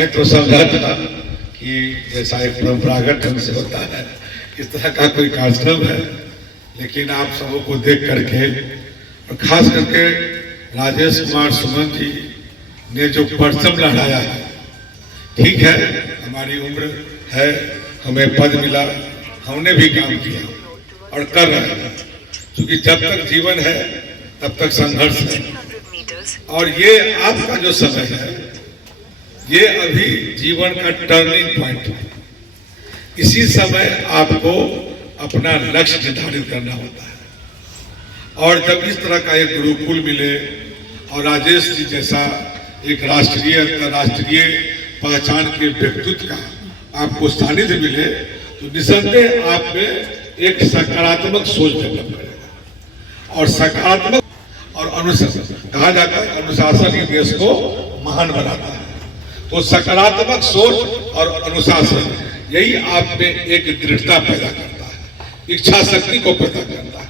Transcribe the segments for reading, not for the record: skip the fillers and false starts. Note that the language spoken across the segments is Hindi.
मैं तो समझा था कि जैसा एक परंपरागत ढंग से होता है इस तरह का कोई कार्यक्रम है, लेकिन आप सबों को देख करके और खास करके राजेश कुमार सुमन जी ने जो परचम लहराया है, ठीक है हमारी उम्र है, हमें पद मिला, हमने भी काम किया और कर रहे हैं, क्योंकि जब तक जीवन है तब तक संघर्ष है। और ये आपका जो समय है ये अभी जीवन का टर्निंग पॉइंट है। इसी समय आपको अपना लक्ष्य निर्धारित करना होता है। और जब इस तरह का एक गुरुकुल मिले और राजेश जी जैसा एक राष्ट्रीय अंतर्राष्ट्रीय पहचान के व्यक्तित्व का आपको सानिध्य मिले तो निसंदेह आप में एक सकारात्मक सोच डेवलप करेगा। और सकारात्मक और अनुशासन, कहा जाता है अनुशासन ही देश को महान बनाता है। तो सकारात्मक सोच और अनुशासन यही आप में एक दृढ़ता पैदा करता है, इच्छा शक्ति को पैदा करता है।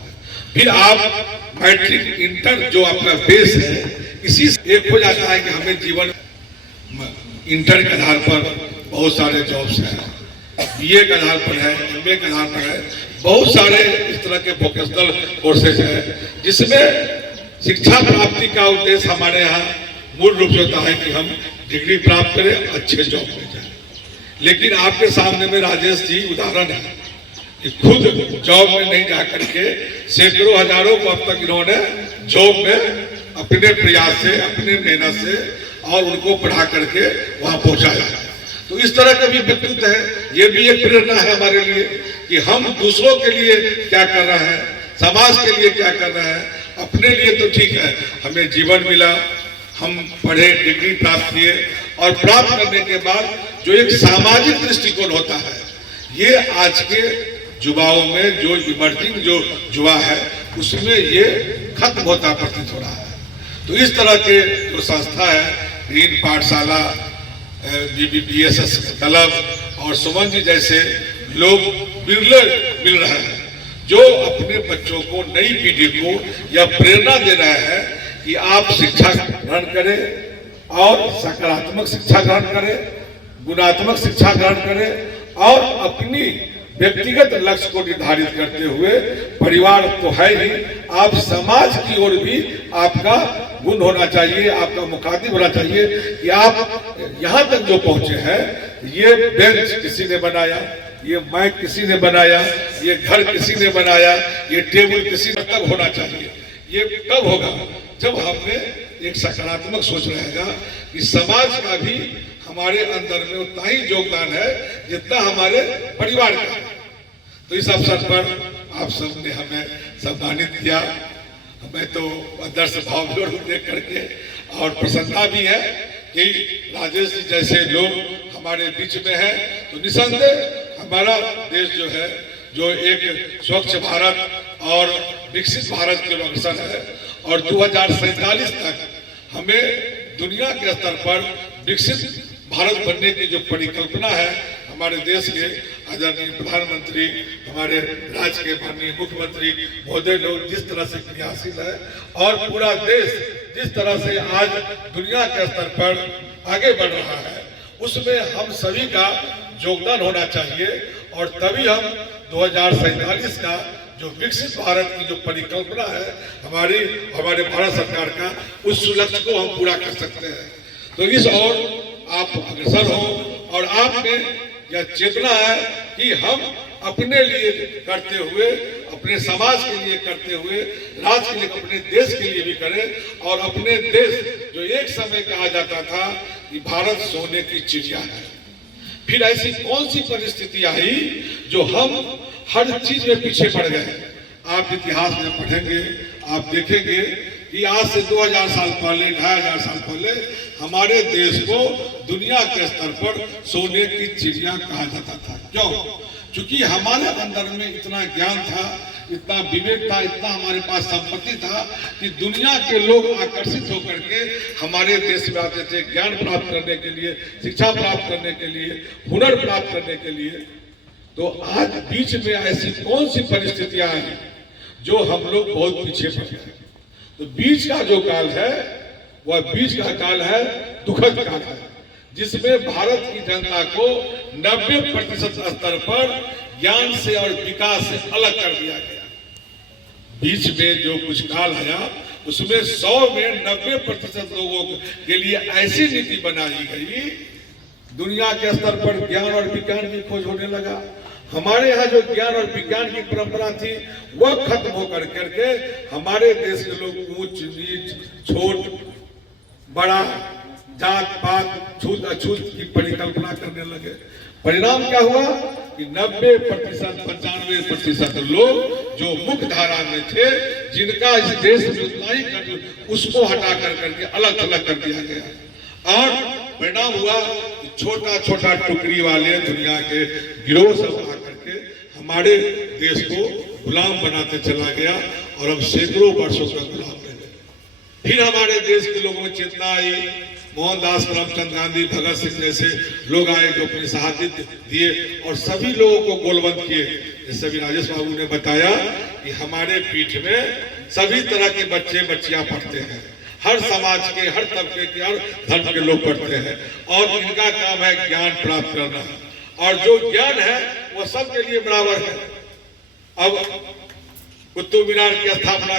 फिर आप मैट्रिक इंटर जो आपका बेस है इसी से एक हो जाता है कि हमें जीवन इंटर के आधार पर बहुत सारे जॉब्स हैं, बीए के आधार पर है, एमए के आधार पर है, बहुत सारे इस तरह के वोकेशनल कोर्सेज हैं जिसमें शिक्षा प्राप्ति का उद्देश्य हमारे यहाँ मूल रूप से होता है कि हम डिग्री प्राप्त करें, अच्छे जॉब में जाए। लेकिन आपके सामने में राजेश जी उदाहरण है कि खुद जॉब में नहीं जा करके सैकड़ों हजारों को अब तक इन्होंने जॉब में अपने प्रयास से, अपने मेहनत से और उनको पढ़ा करके वहां पहुंचाया। तो इस तरह का भी व्यक्तित्व है, ये भी एक प्रेरणा है हमारे लिए कि हम दूसरों के लिए क्या कर रहे हैं, समाज के लिए क्या कर रहे हैं। अपने लिए तो ठीक है, हमें जीवन मिला, हम पढ़े, डिग्री प्राप्त किए और प्राप्त करने के बाद जो एक सामाजिक दृष्टिकोण होता है ये आज के युवाओं में जो इमर्जिंग जो युवा है उसमें ये खत्म होता प्रतीत हो रहा है। तो इस तरह के जो संस्था है ग्रीन पाठशाला, BBBSS क्लब और सुमन जी जैसे लोग बिरले मिल रहे हैं जो अपने बच्चों को, नई पीढ़ी को यह प्रेरणा दे रहा है कि आप शिक्षा ग्रहण करें और सकारात्मक शिक्षा ग्रहण करें, गुणात्मक शिक्षा ग्रहण करें और अपनी व्यक्तिगत लक्ष्य को निर्धारित करते हुए परिवार तो है ही, आप समाज की ओर भी आपका गुण होना चाहिए, आपका मुखातिब होना चाहिए कि आप यहाँ तक जो पहुंचे हैं, ये बेंच किसी ने बनाया, ये माइक किसी ने बनाया, ये घर किसी ने बनाया, ये टेबल किसी ने तक होना चाहिए। ये कब होगा? जब हमें एक सकारात्मक सोच रहेगा कि समाज का भी हमारे अंदर में उतना ही योगदान है जितना हमारे परिवार का है। तो इस अवसर पर आप सबने हमें सम्मानित किया, हमें तो आदर्श भाव जोड़ देख करके और प्रसन्नता भी है कि राजेश जी जैसे लोग हमारे बीच में है। तो निसंदेह हमारा देश जो है, जो एक स्वच्छ भारत और विकसित भारत के अग्रसर है और 2047 तक हमें दुनिया के स्तर पर विकसित भारत बनने की जो परिकल्पना है हमारे देश के आदरणीय प्रधानमंत्री, हमारे राज्य के माननीय मुख्यमंत्री महोदय लोग जिस तरह से क्रियाशील है और पूरा देश जिस तरह से आज दुनिया के स्तर पर आगे बढ़ रहा है उसमें हम सभी का योगदान होना चाहिए और तभी हम 2047 का जो विकसित भारत की जो परिकल्पना है हमारे भारत सरकार का, उस लक्ष्य को हम पूरा कर सकते हैं। तो इस ओर आप अग्रसर हो और आप में यह चेतना है कि हम अपने लिए करते हुए, अपने समाज के लिए करते हुए, राज्य के लिए, अपने देश के लिए भी करें। और अपने देश जो एक समय कहा जाता था कि भारत सोने की चिड़िया है, फिर ऐसी कौन सी परिस्थिति आई जो हम हर चीज में पीछे पड़ गए। आप इतिहास में पढ़ेंगे, आप देखेंगे कि आज से 2000 साल पहले, 2500 साल पहले हमारे देश को दुनिया के स्तर पर सोने की चिड़िया कहा जाता था। क्यों? क्योंकि हमारे अंदर में इतना ज्ञान था, इतना विवेक था, इतना हमारे पास संपत्ति था कि दुनिया के लोग आकर्षित होकर के हमारे देश में आते थे ज्ञान प्राप्त करने के लिए, शिक्षा प्राप्त करने के लिए, हुनर प्राप्त करने के लिए। तो आज बीच में ऐसी कौन सी परिस्थितियां आई जो हम लोग बहुत पीछे पड़ गए। तो बीच का जो काल है वह बीच का काल है दुखद काल है, जिसमें भारत की जनता को 90% स्तर पर ज्ञान से और विकास से अलग कर दिया गया। बीच में जो कुछ काल आया उसमें 100 में 90% लोगों के लिए ऐसी नीति बनाई गई, दुनिया के स्तर पर ज्ञान और विज्ञान की खोज होने लगा। हमारे यहाँ जो ज्ञान और विज्ञान की परंपरा थी वह खत्म होकर करके हमारे देश के लोग ऊंच नीच, छोट बड़ा, जात पात, छूत अछूत की परिकल्पना करने लगे। परिणाम क्या हुआ कि 90% 95% लोग जो मुख्य धारा में थे, जिनका इस देश में उतना ही कर, उसको हटा कर करके अलग अलग कर दिया गया। और परिणाम हुआ कि छोटा छोटा टुकड़ी वाले दुनिया के गिरोह सब आकर के हमारे देश को गुलाम बनाते चला गया और हम सैकड़ों वर्षों तक गुलाम रह गए। फिर हमारे देश के लोगों में चेतना आई, मोहनदास करमचंद गांधी, भगत सिंह जैसे लोग आए जो अपनी शहादत दिए और सभी लोगों को गोलबंद किए। जैसे अभी राजेश बाबू ने बताया कि हमारे पीठ में सभी तरह के बच्चे बच्चियां पढ़ते हैं, हर समाज के, हर तबके के, हर धर्म के लोग पढ़ते हैं और इनका काम है ज्ञान प्राप्त करना। और जो ज्ञान है वो सबके लिए बराबर है। अब कुतुब मीनार की स्थापना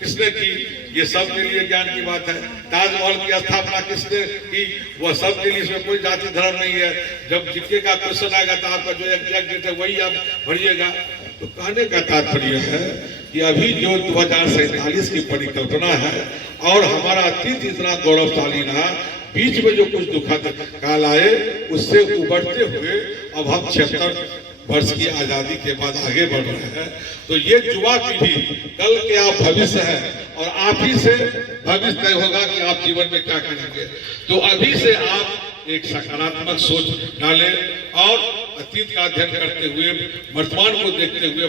किसने की, ये सबके लिए ज्ञान की बात है। ताजमहल की स्थापना किसने की, वह सबके लिए, इसमें कोई जाति धर्म नहीं है। जब जीके का क्वेश्चन आएगा तो आपका जो एग्जैक्ट डेट है वही आप भरिएगा। तो कहने का तात्पर्य है कि अभी जो 2047 की परिकल्पना है और हमारा अतीत इतना गौरवशाली रहा, बीच में जो कुछ दुखद काल आए उससे उबरते हुए अब हम 76 वर्ष की आजादी के बाद आगे बढ़ रहे हैं। तो ये युवा पीढ़ी कल के आप भविष्य है और आप ही से भविष्य तय होगा कि आप जीवन में क्या करेंगे। तो अभी से आप एक सकारात्मक सोच डालें और अतीत का अध्ययन करते हुए वर्तमान को देखते हुए